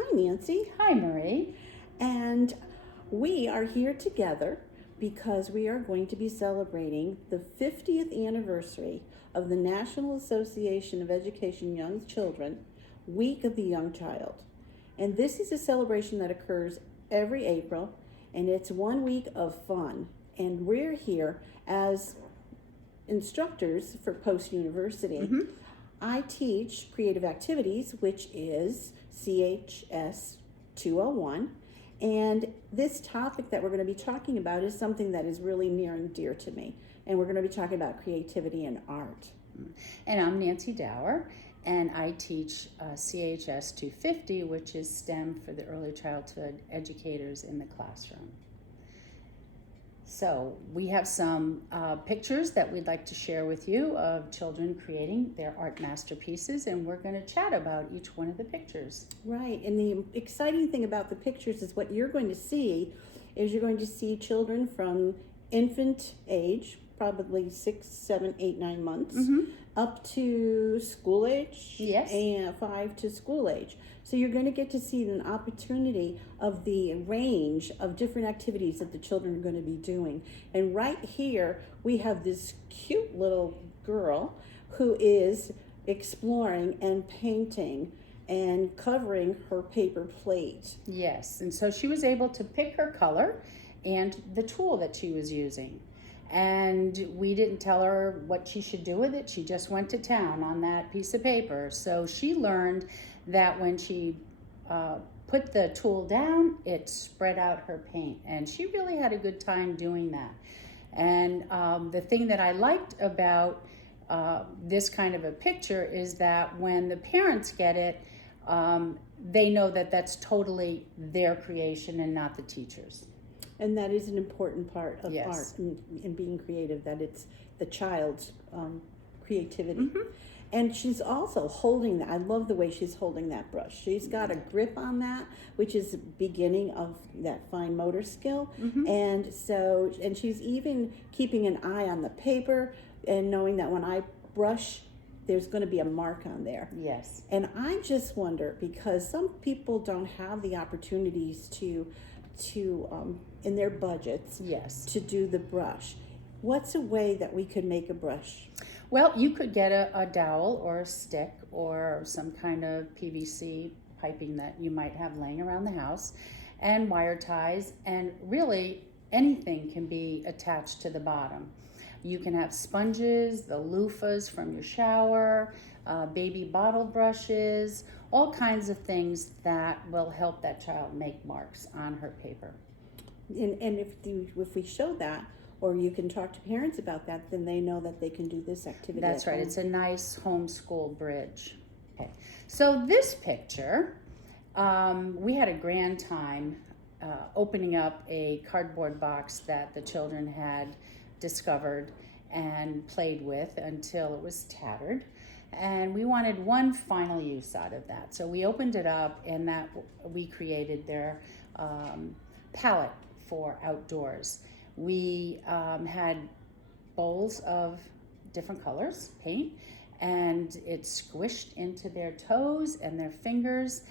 Hi, Nancy. Hi, Marie. And we are here together because we are going to be celebrating the 50th anniversary of the National Association of Education Young Children Week of the Young Child. And this is a celebration that occurs every April, and it's 1 week of fun. And we're here as instructors for Post University. I teach creative activities, which is CHS 201. And this topic that we're going to be talking about is something that is really near and dear to me. And we're going to be talking about creativity and art. And I'm Nancy Dower, and I teach CHS 250, which is STEM for the early childhood educators in the classroom. So we have some pictures that we'd like to share with you of children creating their art masterpieces, and we're going to chat about each one of the pictures. Right, and the exciting thing about the pictures is what you're going to see is you're going to see children from infant age, probably 6, 7, 8, 9 months, up to school age, Yes. and 5 to school age. So you're going to get to see an opportunity of the range of different activities that the children are going to be doing. And right here, we have this cute little girl who is exploring and painting and covering her paper plate. Yes, and so she was able to pick her color and the tool that she was using. And we didn't tell her what she should do with it. She just went to town on that piece of paper. So she learned that when she put the tool down, it spread out her paint. And she really had a good time doing that. And the thing that I liked about this kind of a picture is that when the parents get it, they know that that's totally their creation and not the teacher's. And that is an important part of Yes. art and being creative, that it's the child's creativity. And she's also holding that. I love the way she's holding that brush. She's got a grip on that, which is the beginning of that fine motor skill. And so, and she's even keeping an eye on the paper and knowing that when I brush, there's going to be a mark on there. Yes. And I just wonder, because some people don't have the opportunities to in their budgets, Yes. to do the brush. What's a way that we could make a brush? Well, you could get a dowel or a stick or some kind of PVC piping that you might have laying around the house and wire ties, and really anything can be attached to the bottom. You can have sponges, the loofahs from your shower, baby bottle brushes, all kinds of things that will help that child make marks on her paper. And if we show that, or you can talk to parents about that, then they know that they can do this activity. That's at right. home. It's a nice homeschool bridge. Okay. So this picture, we had a grand time opening up a cardboard box that the children had discovered and played with until it was tattered. And we wanted one final use out of that. So we opened it up, and that we created their palette for outdoors. We had bowls of different colors, paint, and it squished into their toes and their fingers,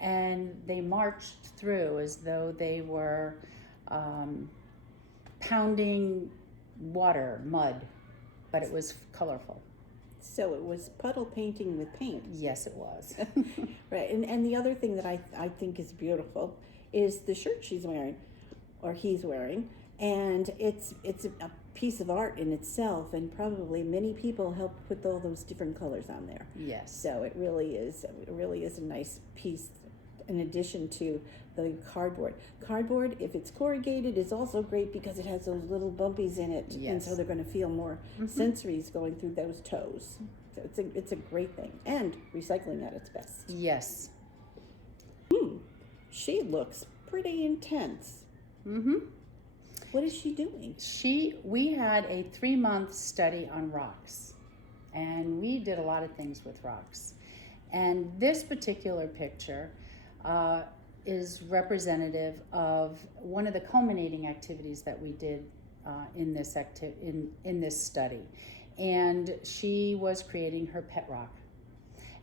and they marched through as though they were pounding water, mud, but it was colorful. So it was puddle painting with paint. Yes, it was. Right, and the other thing that I think is beautiful is the shirt she's wearing, or he's wearing, and it's a piece of art in itself, and probably many people help put all those different colors on there. Yes. So it really is a nice piece in addition to the cardboard. Cardboard, if it's corrugated, is also great because it has those little bumpies in it, Yes. and so they're going to feel more sensories going through those toes. So it's a great thing, and recycling at its best. Yes. She looks pretty intense. What is she doing? We had a 3-month study on rocks, and we did a lot of things with rocks. And this particular picture is representative of one of the culminating activities that we did in this study. And she was creating her pet rock.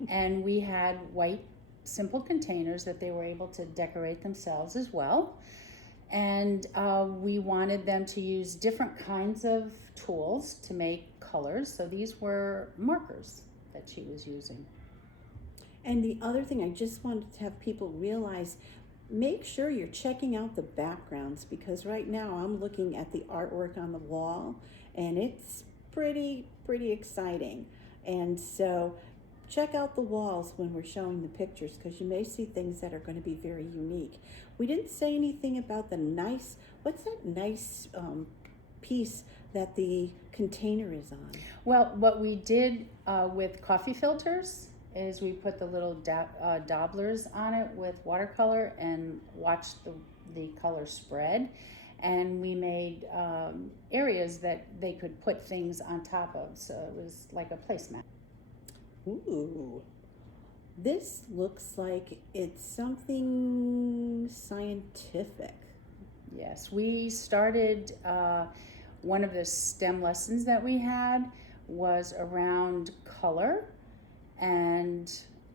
And we had white simple containers that they were able to decorate themselves as well. And we wanted them to use different kinds of tools to make colors. So these were markers that she was using. And the other thing I just wanted to have people realize, make sure you're checking out the backgrounds, because right now I'm looking at the artwork on the wall and it's pretty exciting. And so check out the walls when we're showing the pictures, because you may see things that are going to be very unique. We didn't say anything about the nice, what's that nice piece that the container is on? Well, what we did with coffee filters is we put the little dabblers on it with watercolor and watched the color spread. And we made areas that they could put things on top of. So it was like a placemat. Ooh, this looks like it's something scientific. Yes, we started, one of the STEM lessons that we had was around color, and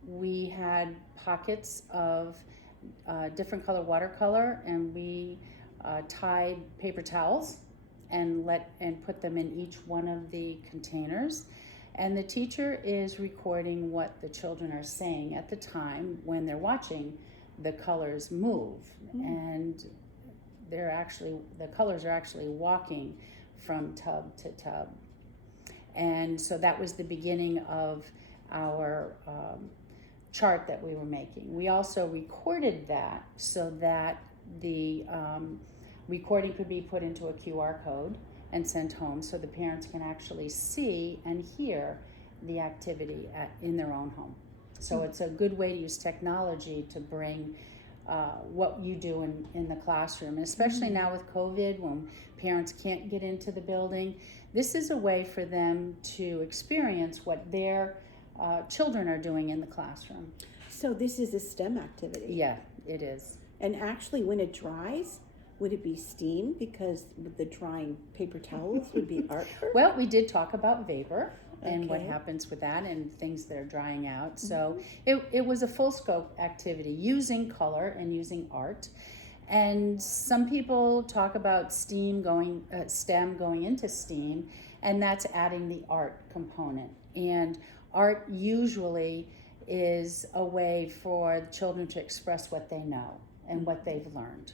we had pockets of different color watercolor, and we tied paper towels and put them in each one of the containers. And the teacher is recording what the children are saying at the time when they're watching the colors move. And the colors are actually walking from tub to tub. And so that was the beginning of our chart that we were making. We also recorded that so that the recording could be put into a QR code and sent home, so the parents can actually see and hear the activity in their own home. So it's a good way to use technology to bring what you do in the classroom, especially now with COVID, when parents can't get into the building. This is a way for them to experience what their children are doing in the classroom. So this is a STEM activity. Yeah, it is. And actually, when it dries, would it be steam? Because with the drying paper towels would be artwork? Well, we did talk about vapor and what Okay. happens with that and things that are drying out. So it was a full scope activity using color and using art. And some people talk about STEM going into STEAM, and that's adding the art component. And art usually is a way for children to express what they know and what they've learned.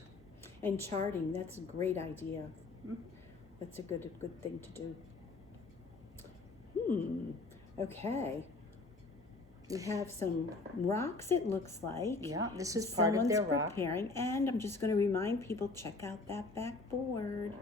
And charting, that's a great idea. That's a good thing to do. Okay. We have some rocks, it looks like. Yeah, this is part of Someone's their rock. preparing, and I'm just going to remind people, check out that back board.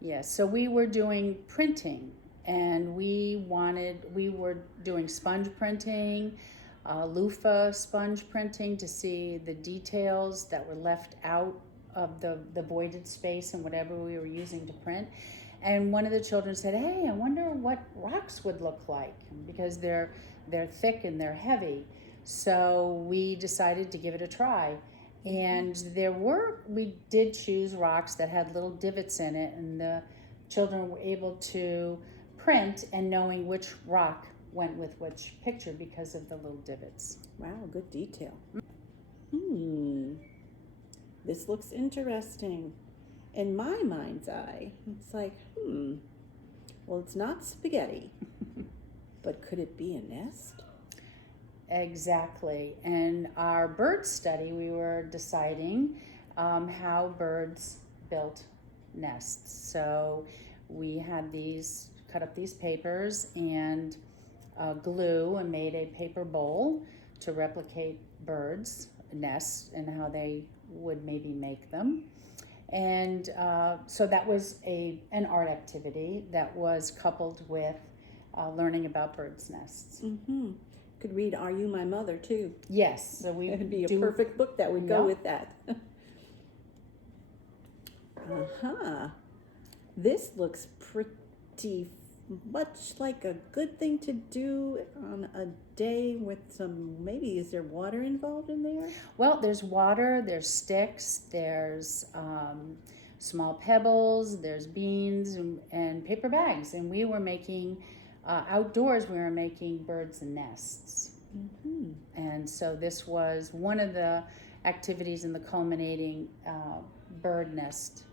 Yes, so we were doing printing, and we were doing sponge printing, loofah sponge printing to see the details that were left out of the voided space and whatever we were using to print. And one of the children said, "Hey, I wonder what rocks would look like," because they're thick and they're heavy. So we decided to give it a try. And we did choose rocks that had little divots in it, and the children were able to print and knowing which rock went with which picture because of the little divots. Wow, good detail. This looks interesting. In my mind's eye, it's like, well, it's not spaghetti, but could it be a nest? Exactly. And our bird study, we were deciding how birds built nests. So we had cut up these papers and glue and made a paper bowl to replicate birds' nests and how they would maybe make them. And so that was an art activity that was coupled with learning about birds' nests. Could read Are You My Mother too. Yes, so It'd be a perfect book that would go with that. This looks pretty much like a good thing to do on a day with maybe is there water involved in there? Well, there's water, there's sticks, there's small pebbles, there's beans and paper bags. And we were making, outdoors, we were making birds and nests. Mm-hmm. And so this was one of the activities in the culminating bird nest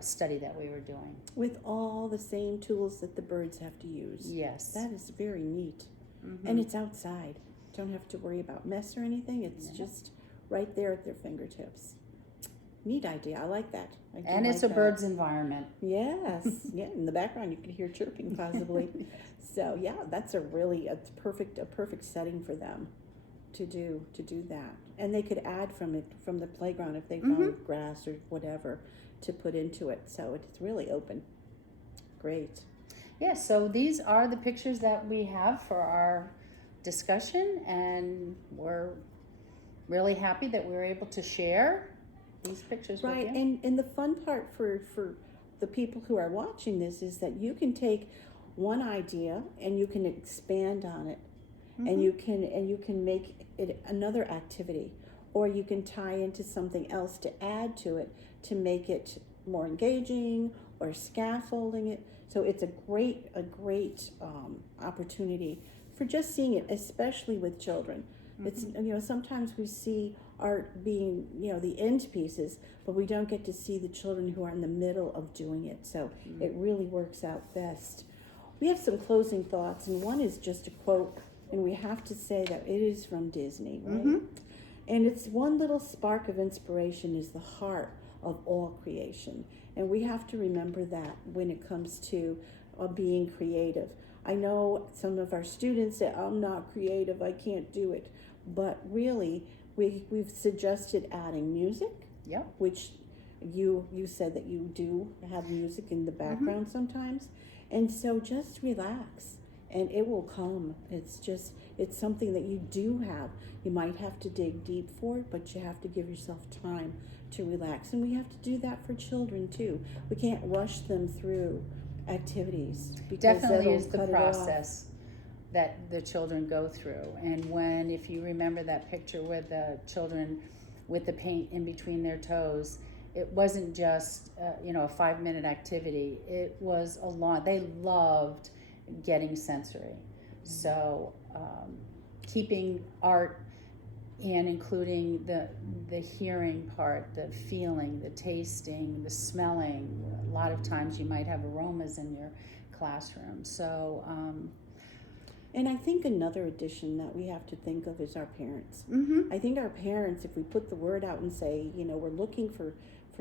study that we were doing. With all the same tools that the birds have to use. Yes. That is very neat. Mm-hmm. And it's outside. Don't have to worry about mess or anything. It's just right there at their fingertips. Neat idea. I like that. And it's a bird's environment. Yes. Yeah. In the background, you can hear chirping possibly. So yeah, that's a perfect setting for them to do that. And they could add from the playground if they found grass or whatever to put into it. So it's really open. Great. Yeah. So these are the pictures that we have for our discussion, and we're really happy that we were able to share these pictures with you. And the fun part for the people who are watching this is that you can take one idea and you can expand on it, and you can make it another activity, or you can tie into something else to add to it to make it more engaging or scaffolding it. So it's a great opportunity for just seeing it, especially with children. It's, sometimes we see art being, the end pieces, but we don't get to see the children who are in the middle of doing it. So it really works out best. We have some closing thoughts, and one is just a quote, and we have to say that it is from Disney, right? And it's one little spark of inspiration is the heart of all creation. And we have to remember that when it comes to being creative. I know some of our students say, I'm not creative, I can't do it. But really, we've suggested adding music, which you said that you do have music in the background sometimes. And so just relax and it will come. It's something that you do have. You might have to dig deep for it, but you have to give yourself time to relax. And we have to do that for children too. We can't rush them through activities. Definitely is the process that the children go through. And if you remember that picture with the children with the paint in between their toes, it wasn't just a 5-minute activity. It was a lot. They loved getting sensory. So keeping art and including the hearing part, the feeling, the tasting, the smelling. A lot of times you might have aromas in your classroom. So and I think another addition that we have to think of is our parents. I think our parents, if we put the word out and say, we're looking for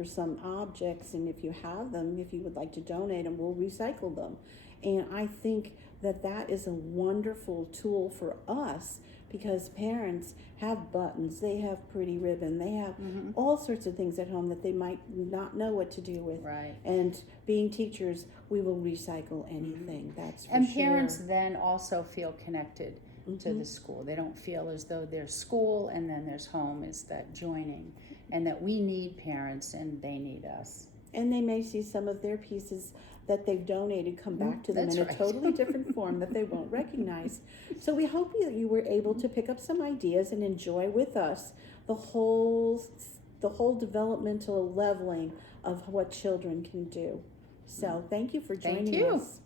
some objects, and if you have them, if you would like to donate them, we'll recycle them. And I think that is a wonderful tool for us, because parents have buttons, they have pretty ribbon, they have all sorts of things at home that they might not know what to do with. Right. And being teachers, we will recycle anything. That's for and sure. Parents then also feel connected to the school. They don't feel as though there's school and then there's home. Is that joining, and that we need parents and they need us. And they may see some of their pieces that they've donated come back to them in a totally different form that they won't recognize. So we hope that you were able to pick up some ideas and enjoy with us the whole developmental leveling of what children can do. So thank you for joining us.